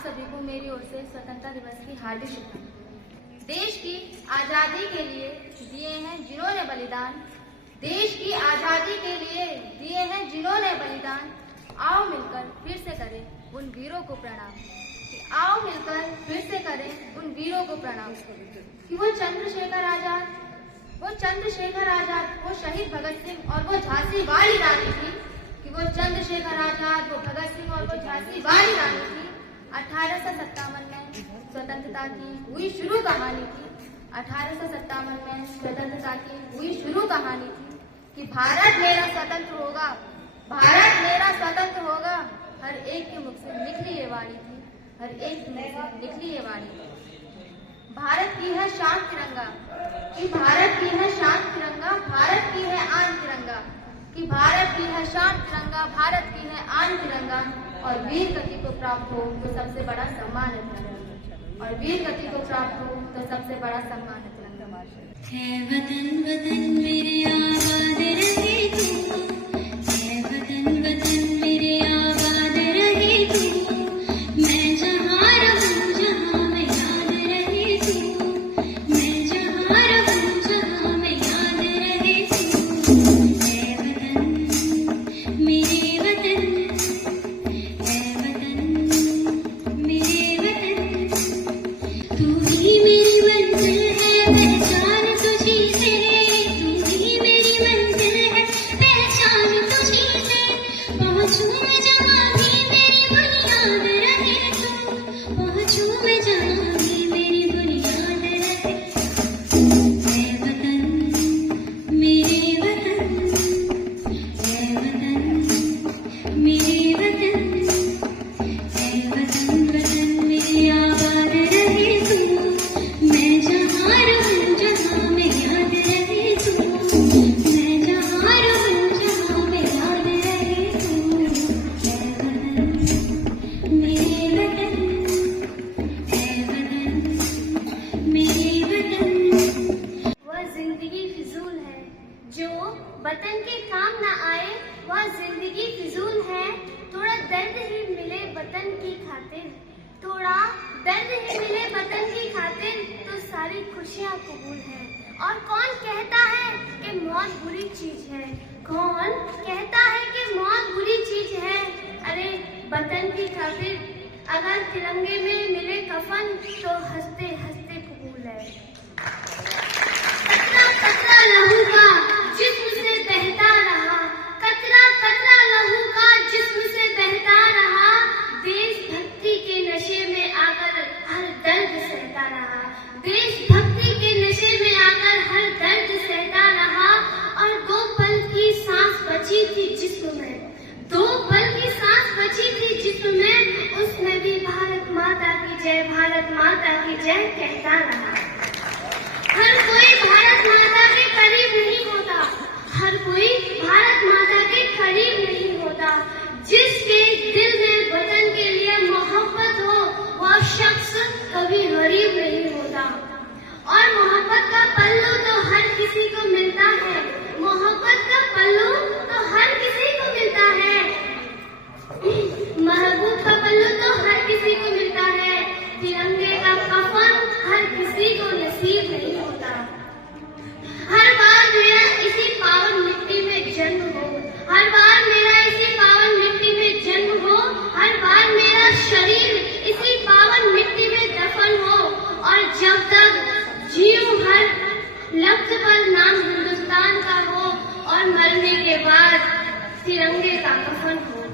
आप सभी को मेरी ओर से स्वतंत्रता दिवस की हार्दिक शुभकामनाएं। देश की आजादी के लिए दिए हैं जिन्होंने बलिदान, देश की आजादी के लिए दिए हैं जिन्होंने बलिदान। आओ मिलकर फिर से करें उन वीरों को प्रणाम, आओ मिलकर फिर से करें उन वीरों को प्रणाम। कि वो चंद्रशेखर आजाद, वो शहीद भगत सिंह और वो झांसी वाली रानी थी। कि वो चंद्रशेखर आजाद, वो भगत सिंह और वो झांसी वाली रानी थी। 1857 में स्वतंत्रता की हुई शुरू कहानी थी। 1857 में स्वतंत्रता की हुई शुरू कहानी थी। कि भारत मेरा स्वतंत्र होगा, भारत मेरा स्वतंत्र होगा, हर एक के मुख से निकली ये वाणी थी, हर एक के मुख से निकली ये वाणी थी। भारत की है शान तिरंगा, कि भारत की है शान तिरंगा, भारत की है आन तिरंगा। कि भारत की है शान तिरंगा, भारत की है आन तिरंगा। और वीर गति को प्राप्त हो तो सबसे बड़ा सम्मान है तिरंगा, और वीर गति को प्राप्त हो तो सबसे बड़ा सम्मान है तिरंगा। है वतन वतन मेरे आबाद रहे तू, है वतन वतन मेरे आबाद रहे तू। मैं जहाँ रहूँ जहाँ मैं याद रहे तू, मैं जहाँ रहूँ जहाँ मैं याद रहे तू। है वतन मेरे वतन, है वतन मेरे वतन। तू ही मेरी मंजिल है, पहचान तुझी से, तू ही मेरी मंजिल है, पहचान तुझी से। पहुँचूं मैं जहाँ भी मेरी बुनियाद रहे तू, पहुँचूं मैं जहाँ भी मेरी बुनियाद रहे। है वतन मेरे वतन, है वतन मेरे वतन, है वतन वतन मेरे आबाद रहे तू। मैं जहाँ रहूँ जहाँ मैं याद रहे तू, मैं जहाँ रहूँ जहाँ मैं याद रहे तू। है वतन मेरे वतन, है वतन मेरे वतन। वह जिंदगी फिजूल है जो वतन के काम न आए, वह जिंदगी फिजूल है। थोड़ा दर्द ही मिले वतन की खातिर, थोड़ा दर्द ही मिले वतन की खातिर, तो सारी खुशियाँ कबूल है। और कौन कहता है कि मौत बुरी चीज है, कौन कहता है कि मौत बुरी चीज है। अरे वतन की खातिर अगर तिरंगे में मिले कफन, तो हंसते हंसते कबूल है। कतरा कतरा लहू का जिस्म से बहता रहा, कतरा कतरा लहू का जिस्म से बहता रहा। देशभक्ति के नशे में आकर हर दर्द सहता रहा, देशभक्ति के नशे में आकर हर दर्द सहता रहा। और 2 पल की सांस बची थी जिस्म में, 2 पल की सांस बची थी जिस्म में, उसमें भी भारत माता की जय, भारत माता की जय कहता रहा। हर कोई भारत माता के करीब नहीं होता, हर कोई भारत माता के करीब नहीं होता। जिसके दिल में वतन के लिए मोहब्बत हो, वह शख्स कभी गरीब नहीं होता। और मोहब्बत का पल्लू तो हर किसी को मिलता है, मोहब्बत का पल्लू तो हर किसी को मिलता है। महबूब का पल्लू तो हर किसी को मिलता है, तिरंगे का कफन हर किसी को नसीब नहीं होता। हर बार मेरा इसी पावन मिट्टी में जन्म हो, हर बार मेरा इसी पावन मिट्टी में जन्म हो, हर बार मेरा शरीर इसी पावन मिट्टी में दफन हो। और जब तक जीऊं हर लफ्ज पर नाम हिंदुस्तान का हो, और मरने के बाद तिरंगे का कफन हो।